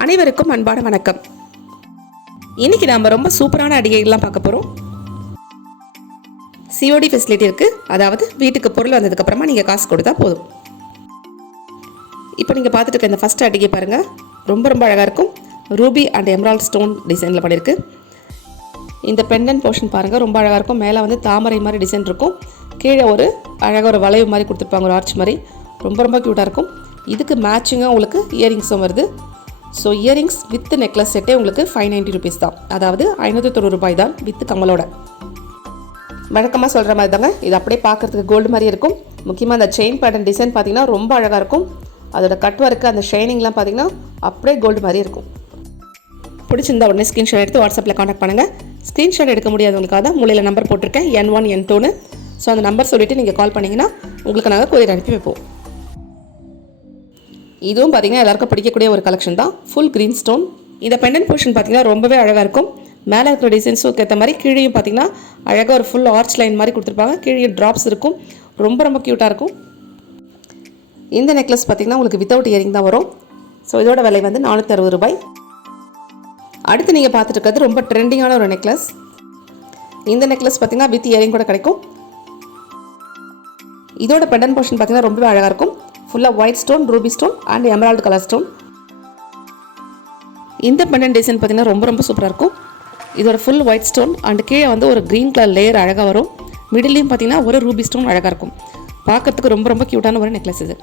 அனைவருக்கும் அன்பான வணக்கம். இன்னைக்கு நாம ரொம்ப சூப்பரான அடிகைகள்லாம் பார்க்க போறோம். சிஓடி ஃபெசிலிட்டி இருக்கு. அதாவது வீட்டுக்கு பொருள் வந்ததுக்கு அப்புறமா நீங்க காசு கொடுத்தா போதும். இப்போ நீங்க பார்த்துட்டு இருக்க இந்த ஃபர்ஸ்ட் அடிகை பாருங்க, ரொம்ப ரொம்ப அழகா இருக்கும். ரூபி அண்ட் எமரால்ட் ஸ்டோன் டிசைன்ல பண்ணிருக்கு. இந்த பெண்டன்ட் போர்ஷன் பாருங்க, ரொம்ப அழகா இருக்கும். மேலே வந்து தாமரை மாதிரி டிசைன் இருக்கும். கீழே ஒரு அழகாக ஒரு வளைவு மாதிரி கொடுத்துருப்பாங்க, ஒரு ஆர்ச் மாதிரி. ரொம்ப ரொம்ப க்யூட்டாக இருக்கும். இதுக்கு மேட்சிங்காக உங்களுக்கு இயரிங்ஸும் வருது. ஸோ இயரிங்ஸ் வித் நெக்லஸ் செட்டே உங்களுக்கு 590 ருபீஸ் தான். அதாவது 590 ரூபாய் தான் வித் கம்மலோட. வழக்கமாக சொல்கிற மாதிரி தாங்க, இது அப்படியே பார்க்குறதுக்கு கோல்டு மாதிரி இருக்கும். முக்கியமாக அந்த செயின் பேட்டர்ன் டிசைன் பார்த்தீங்கன்னா ரொம்ப அழகாக இருக்கும். அதோட கட் ஒர்க்கு அந்த ஷைனிங்லாம் பார்த்தீங்கன்னா அப்படியே கோல்டு மாதிரி இருக்கும். பிடிச்சிருந்தா உடனே ஸ்க்ரீன்ஷாட் எடுத்து வாட்ஸ்அப்பில் காண்டாக்ட் பண்ணுங்கள். ஸ்க்ரீன்ஷாட் எடுக்க முடியாதவங்களுக்காக தான் மூலையில் நம்பர் போட்டிருக்கேன், N1 N2ன்னு. ஸோ அந்த நம்பர் சொல்லிவிட்டு நீங்கள் கால் பண்ணிங்கன்னா உங்களுக்கு நாங்கள் கொரியர் அனுப்பி வைப்போம். இதுவும் பார்த்தீங்கன்னா எல்லாருக்கும் பிடிக்கக்கூடிய ஒரு கலெக்ஷன் தான். Full green stone. இந்த பெண்டன்ட் போர்ஷன் பார்த்தீங்கன்னா ரொம்பவே அழகாக இருக்கும். மேலே இருக்கிற டிசைன்ஸுக்கு ஏற்ற மாதிரி கீழேயும் பார்த்தீங்கன்னா அழகாக ஒரு ஃபுல் ஆர்ச் லைன் மாதிரி கொடுத்துருப்பாங்க. கீழே ட்ராப்ஸ் இருக்கும். ரொம்ப ரொம்ப க்யூட்டாக இருக்கும். இந்த நெக்லஸ் பார்த்தீங்கன்னா உங்களுக்கு வித்தவுட் இயரிங் தான் வரும். ஸோ இதோட விலை வந்து 460 ரூபாய். அடுத்து நீங்கள் பார்த்துட்டு இருக்கிறது ரொம்ப ட்ரெண்டிங்கான ஒரு நெக்லஸ். இந்த நெக்லஸ் பார்த்தீங்கன்னா வித் இயரிங் கூட கிடைக்கும். இதோட பெண்டன்ட் போர்ஷன் பார்த்தீங்கன்னா ரொம்பவே அழகாக இருக்கும். ஃபுல்லாக white stone, Ruby stone and Emerald colour stone. இந்த பெண்டன்ட் டிசைன் பார்த்தீங்கன்னா ரொம்ப ரொம்ப சூப்பராக இருக்கும். இதோட ஃபுல் ஒயிட் ஸ்டோன் அண்ட் கீழே வந்து ஒரு க்ரீன் கலர் லேயர் அழகாக வரும். மிடிலையும் பார்த்தீங்கன்னா ஒரு ரூபி ஸ்டோன் அழகாக இருக்கும். பார்க்கறதுக்கு ரொம்ப ரொம்ப க்யூட்டான ஒரு நெக்லஸ் இது.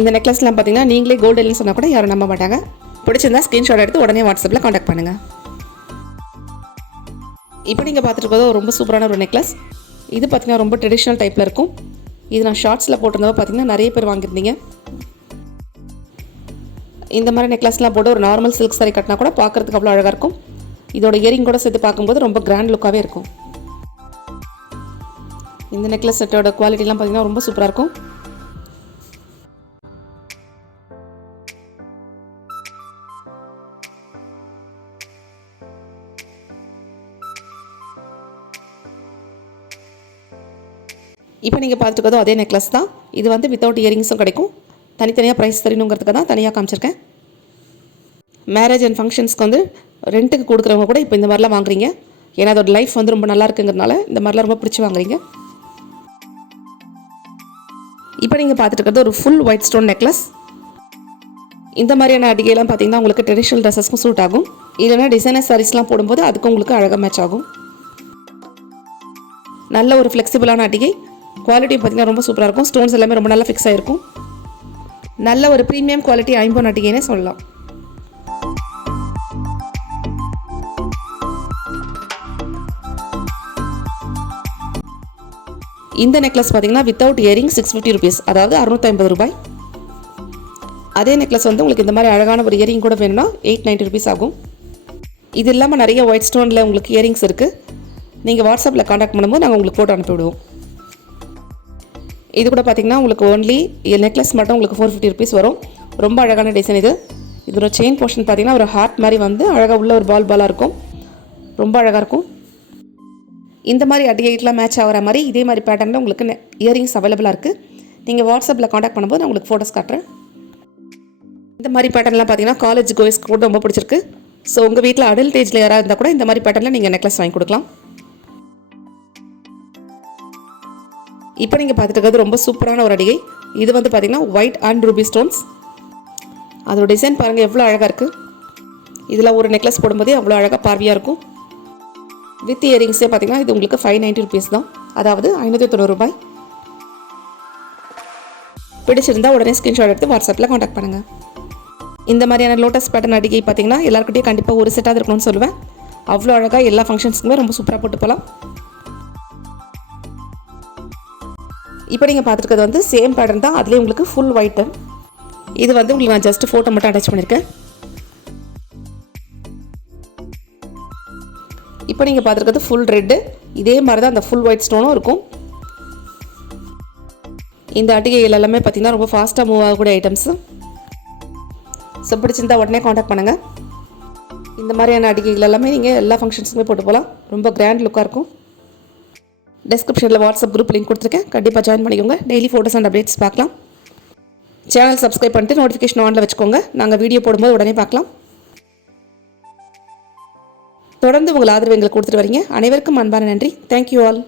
இந்த நெக்லஸ்லாம் பார்த்தீங்கன்னா நீங்களே கோல்டு இல்லைன்னு சொன்னால் கூட யாரும் நம்ப மாட்டாங்க. பிடிச்சிருந்தா ஸ்க்ரீன்ஷாட் எடுத்து உடனே வாட்ஸ்அப்பில் காண்டாக்ட் பண்ணுங்கள். இப்போ நீங்கள் பார்த்துட்டு ரொம்ப சூப்பரான ஒரு நெக்லஸ். இது பார்த்தீங்கன்னா ரொம்ப ட்ரெடிஷ்னல் டைப்பில் இருக்கும். இது நான் ஷார்ட்ஸில் போட்டிருந்தப்போ பார்த்தீங்கன்னா நிறைய பேர் வாங்கியிருந்தீங்க. இந்த மாதிரி நெக்லஸ்லாம் போட்டு ஒரு நார்மல் சில்க் சாரி கட்டினா கூட பார்க்குறதுக்கு அவ்வளோ அழகாக இருக்கும். இதோட இயரிங் கூட சேர்த்து பார்க்கும்போது ரொம்ப கிராண்ட் லுக்காகவே இருக்கும். இந்த நெக்லஸ் செட்டோட குவாலிட்டிலாம் பார்த்தீங்கன்னா ரொம்ப சூப்பராக இருக்கும். இப்போ நீங்கள் பார்த்துட்டு அதே நெக்லஸ் தான். இது வந்து வித்தவுட் இயரிங்ஸும் கிடைக்கும். தனித்தனியாக ப்ரைஸ் தெரியணுங்கிறதுக்கு தான் தனியாக காமிச்சிருக்கேன். மேரேஜ் அண்ட் ஃபங்க்ஷன்ஸ்க்கு வந்து ரெண்ட்டுக்கு கொடுக்குறவங்க கூட இப்போ இந்த மாதிரிலாம் வாங்குறீங்க. ஏன்னா அதோட லைஃப் வந்து ரொம்ப நல்லா இருக்குங்கிறதுனால இந்த மாதிரிலாம் ரொம்ப பிடிச்சி வாங்குறீங்க. இப்போ நீங்கள் பார்த்துட்டு இருக்கிறது ஒரு ஃபுல் ஒயிட் ஸ்டோன் நெக்லஸ். இந்த மாதிரியான அடிகைலாம் பார்த்தீங்கன்னா உங்களுக்கு ட்ரெடிஷ்னல் ட்ரெஸ்ஸஸ்க்கும் சூட் ஆகும். இல்லைனா டிசைனர் சாரீஸ்லாம் போடும்போது அதுக்கும் உங்களுக்கு அழகாக மேட்ச் ஆகும். நல்ல ஒரு ஃப்ளெக்சிபிளான அடிகை. குவாலிட்டி பார்த்தீங்கன்னா ரொம்ப சூப்பராக இருக்கும். ஸ்டோன்ஸ் எல்லாமே ரொம்ப நல்லா ஃபிக்ஸ் ஆகிருக்கும். நல்ல ஒரு ப்ரீமியம் குவாலிட்டி ஐம்பொன் அடிகைனே சொல்லலாம். இந்த நெக்லஸ் பார்த்தீங்கன்னா வித்தவுட் இயரிங் 650 ருபீஸ், அதாவது 650 ரூபாய். அதே நெக்லஸ் வந்து உங்களுக்கு இந்த மாதிரி அழகான ஒரு இயரிங் கூட வேணும்னா 890 ருபீஸ் ஆகும். இது இல்லாமல் நிறைய ஒயிட் ஸ்டோனில் உங்களுக்கு இயரிங்ஸ் இருக்குது. நீங்கள் வாட்ஸ்அப்பில் காண்டாக்ட் பண்ணும்போது நாங்கள் உங்களுக்கு ஃபோட்டோ அனுப்பிவிடுவோம். இது கூட பார்த்தீங்கன்னா உங்களுக்கு ஓன்லி நெக்லஸ் மட்டும் உங்களுக்கு 450 ருபீஸ் வரும். ரொம்ப அழகான டிசைன் இது. இதோட செயின் போர்ஷன் பார்த்தீங்கன்னா ஒரு ஹார்ட் மாதிரி வந்து அழகாக உள்ள ஒரு பாலாக இருக்கும். ரொம்ப அழகாக இருக்கும். இந்த மாதிரி அடிகைட்லாம் மேட்ச் ஆகிற மாதிரி இதே மாதிரி பேட்டர்னில் உங்களுக்கு இயரிங்ஸ் அவைலபிளாக இருக்குது. நீங்கள் வாட்ஸ்அப்பில் காண்டாக்ட் பண்ணும்போது நான் உங்களுக்கு ஃபோட்டோஸ் காட்டுறேன். இந்த மாதிரி பேட்டர்ன்லாம் பார்த்தீங்கன்னா காலேஜ் கோய்ஸ்க்கு கூட ரொம்ப பிடிச்சிருக்கு. ஸோ உங்கள் வீட்டில் அடல்ட் ஏஜில் யாராக இருந்தால் கூட இந்த மாதிரி பேட்டர்னில் நீங்கள் நெக்லஸ் வாங்கி கொடுக்கலாம். இப்போ நீங்கள் பார்த்துட்டு இருக்கிறது ரொம்ப சூப்பரான ஒரு அடிகை. இது வந்து பார்த்தீங்கன்னா ஒயிட் அண்ட் ரூபி ஸ்டோன்ஸ். அதோட டிசைன் பாருங்கள் எவ்வளோ அழகாக இருக்குது. இதில் ஒரு நெக்லஸ் போடும்போதே அவ்வளோ அழகாக பார்வையாக இருக்கும். வித் இயரிங்ஸே பார்த்தீங்கன்னா இது உங்களுக்கு 590 ருபீஸ் தான், அதாவது 590 ரூபாய். பிடிச்சிருந்தா உடனே ஸ்க்ரீன்ஷாட் எடுத்து வாட்ஸ்அப்பில் காண்டாக்ட் பண்ணுங்கள். இந்த மாதிரியான லோட்டஸ் பேட்டர்ன் அடிகை பார்த்தீங்கன்னா எல்லாருக்கிட்டையும் கண்டிப்பாக ஒரு செட்டாக இருக்கணும்னு சொல்லுவேன். அவ்வளோ அழகாக எல்லா ஃபங்க்ஷன்ஸுக்குமே ரொம்ப சூப்பராக போட்டு போகலாம். இப்போ நீங்கள் பார்த்துருக்கிறது வந்து சேம் பேட்டர்ன் தான், அதுலேயே உங்களுக்கு ஃபுல் ஒயிட்டு. இது வந்து உங்களுக்கு நான் ஜஸ்ட் ஃபோட்டோ மட்டும் அட்டாச் பண்ணியிருக்கேன். இப்போ நீங்கள் பார்த்துருக்கிறது ஃபுல் ரெட்டு. இதே மாதிரி தான் அந்த ஃபுல் ஒயிட் ஸ்டோனும் இருக்கும். இந்த அட்டிகைகள் எல்லாமே பார்த்தீங்கன்னா ரொம்ப ஃபாஸ்ட்டாக மூவ் ஆகக்கூடிய ஐட்டம்ஸு. ஸோ பிடிச்சிருந்தா உடனே காண்டாக்ட் பண்ணுங்கள். இந்த மாதிரியான அட்டிகைகள் எல்லாமே நீங்கள் எல்லா ஃபங்க்ஷன்ஸுக்குமே போட்டு போகலாம். ரொம்ப கிராண்ட் லுக்காக இருக்கும். டிஸ்கிரிப்ஷனில் வாட்ஸ்அப் குரூப் லிங்க் கொடுத்துருக்கேன். கண்டிப்பாக ஜாயின் பண்ணிக்கோங்க. டெய்லி ஃபோட்டோஸ் அண்ட் அப்டேட்ஸ் பார்க்கலாம். சேனல் சப்ஸ்கிரைப் பண்ணிட்டு நோட்டிஃபிகேஷன் ஆனில் வச்சுக்கோங்க. நாங்கள் வீடியோ போடும்போது உடனே பார்க்கலாம். தொடர்ந்து உங்கள் ஆதரவு எங்களுக்கு கொடுத்துட்டு வரீங்க. அனைவருக்கும் அன்பான நன்றி. Thank you all.